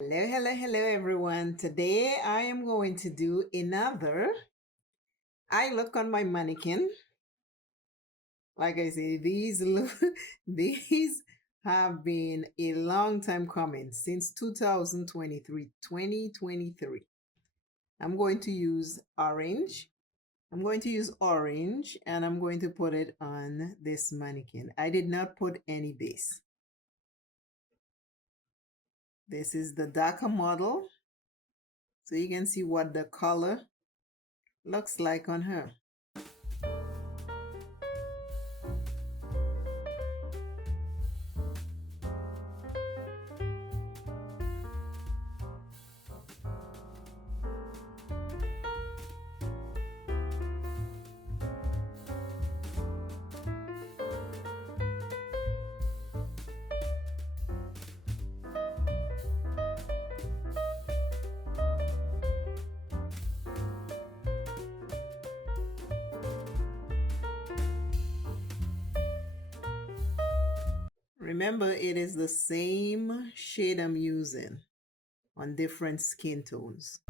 Hello everyone. Today I am going to do another eye look on my mannequin. Like I say, these look these have been a long time coming since 2023. 2023. I'm going to use orange. I'm going to use orange and I'm going to put it on this mannequin. I did not put any base. This is the darker model. So you can see what the color looks like on her. Remember, it is the same shade I'm using on different skin tones.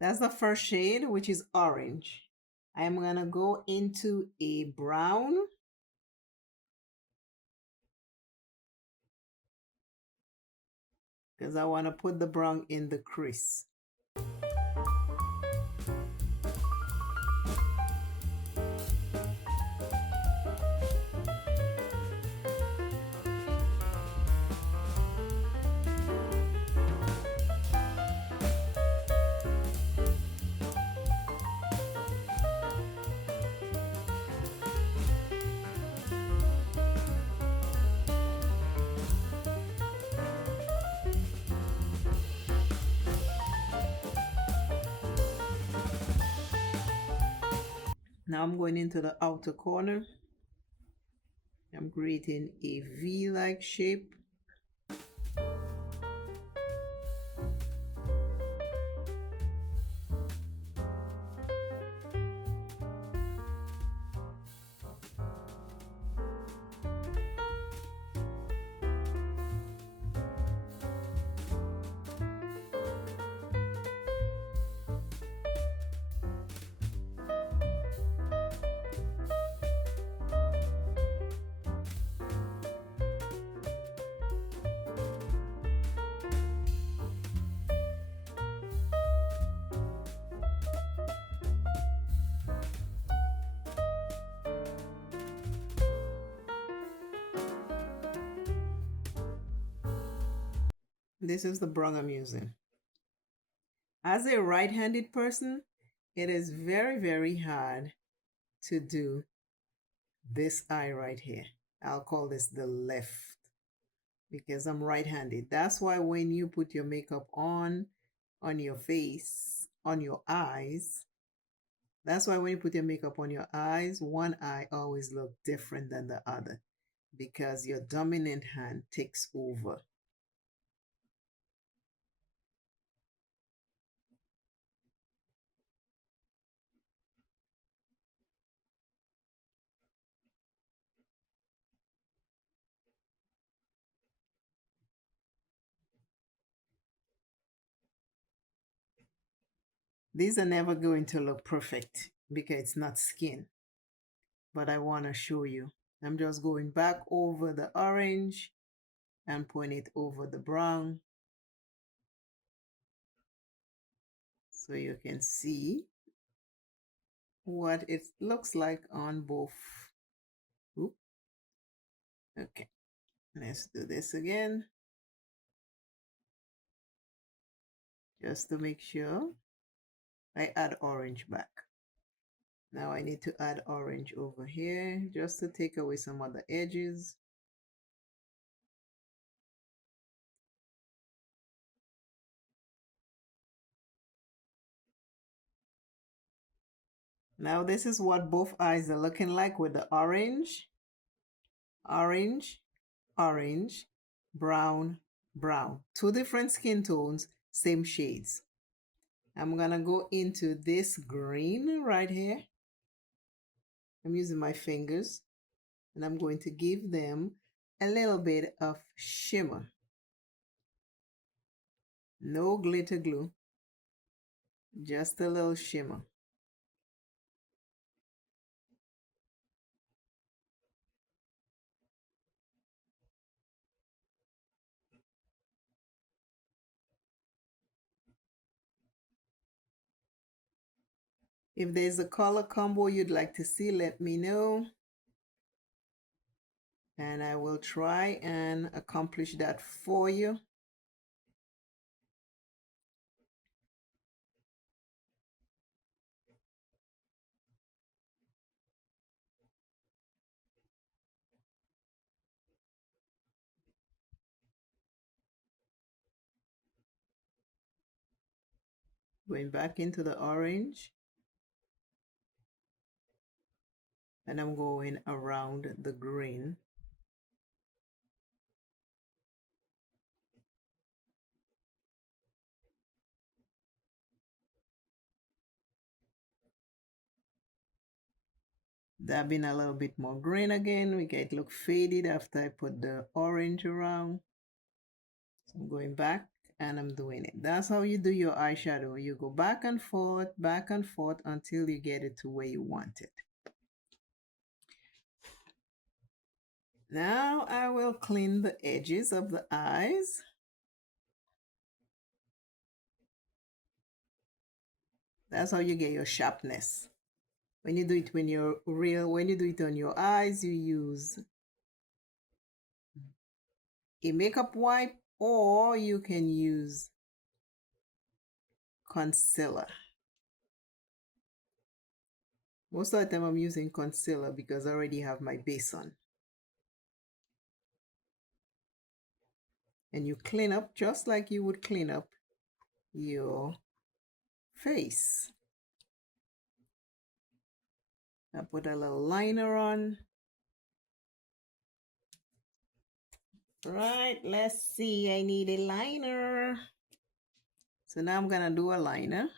That's the first shade, which is orange. I am going to go into a brown. Because I want to put the brown in the crease. Now I'm going into the outer corner. I'm creating a V-like shape. This is the brown I'm using. As a right-handed person, it is very hard to do this eye right here. I'll call this the left because I'm right-handed. That's why when you put your makeup on your face, on your eyes, that's why when you put your makeup on your eyes, one eye always look different than the other because your dominant hand takes over. These are never going to look perfect because it's not skin. But I want to show you. I'm just going back over the orange and putting it over the brown so you can see what it looks like on both Okay, let's do this again. Just to make sure I add orange back. Now I need to add orange over here just to take away some of the edges. Now this is what both eyes are looking like with the orange, orange, orange, brown, brown. Two different skin tones, same shades. I'm gonna go into this green right here. I'm using my fingers and I'm going to give them a little bit of shimmer. No glitter glue, just a little shimmer. If there's a color combo you'd like to see, let me know. And I will try and accomplish that for you. Going back into the orange. And I'm going around the green. Dabbing a little bit more green again. We get it look faded after I put the orange around. So I'm going back and I'm doing it. That's how you do your eyeshadow. You go back and forth until you get it to where you want it. Now I will clean the edges of the eyes. That's how you get your sharpness. When you do it when you do it on your eyes, you use a makeup wipe or you can use concealer. Most of the time I'm using concealer because I already have my base on. And you clean up just like you would clean up your face. I put a little liner on. Right, let's see. I need a liner. So now I'm gonna do a liner.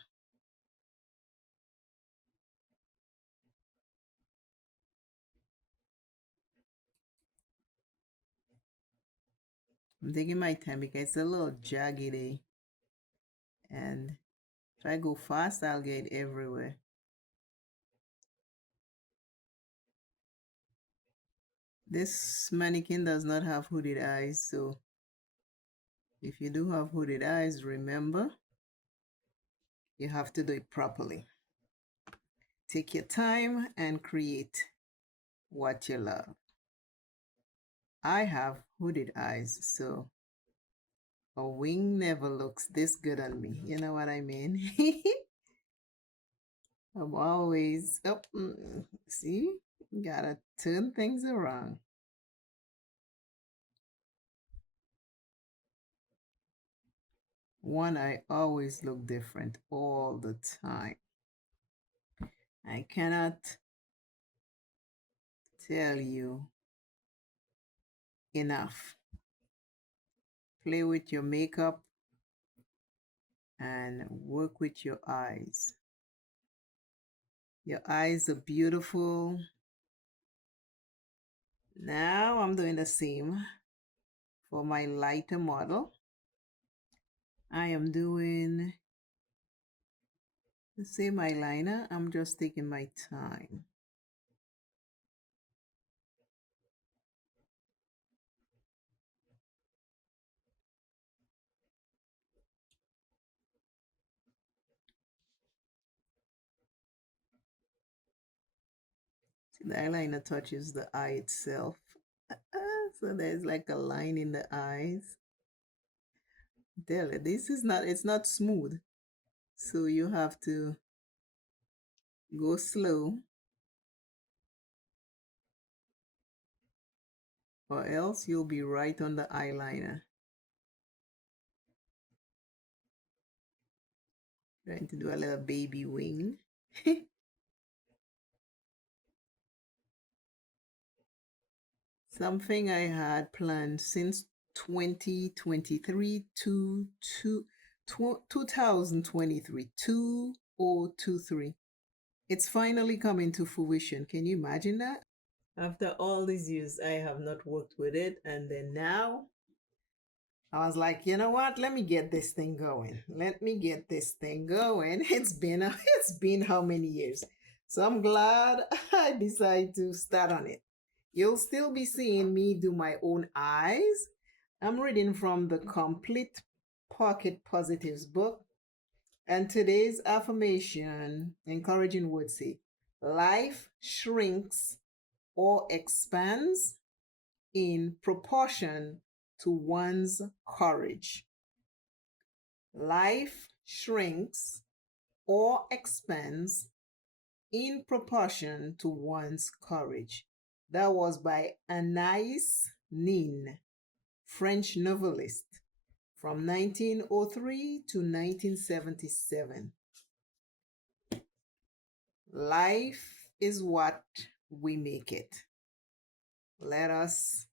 I'm taking my time because it's a little jaggedy. And if I go fast, I'll get everywhere. This mannequin does not have hooded eyes, so if you do have hooded eyes, remember, you have to do it properly. Take your time and create what you love. I have hooded eyes, so a wing never looks this good on me. You know what I mean? I'm always, see, gotta turn things around. One eye always look different all the time. I cannot tell you enough. Play with your makeup and work with your eyes. Your eyes are beautiful. Now I'm doing the same for my lighter model. I am doing the same eyeliner. I'm just taking my time. See, the eyeliner touches the eye itself. So there's like a line in the eyes. Tell it, this is not, it's not smooth. So you have to go slow or else you'll be right on the eyeliner. Trying to do a little baby wing. Something I had planned since 2023 to 2023, 2023. It's finally coming to fruition. Can you imagine that? After all these years, I have not worked with it. And then now I was like, you know what? Let me get this thing going. Let me get this thing going. It's been how many years? So I'm glad I decided to start on it. You'll still be seeing me do my own eyes. I'm reading from the Complete Pocket Positives book. And today's affirmation, encouraging would say, life shrinks or expands in proportion to one's courage. Life shrinks or expands in proportion to one's courage. That was by Anais Nin, French novelist from 1903 to 1977. Life is what we make it. Let us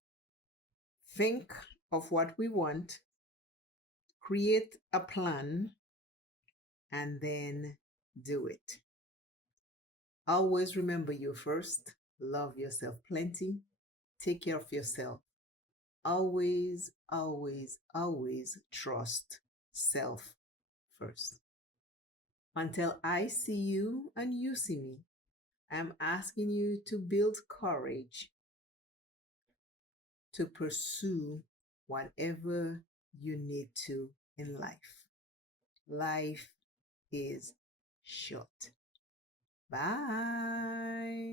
think of what we want, create a plan, and then do it. Always remember you first. Love yourself plenty. Take care of yourself. Always, always, always trust self first. Until I see you and you see me, I'm asking you to build courage to pursue whatever you need to in life. Life is short. Bye.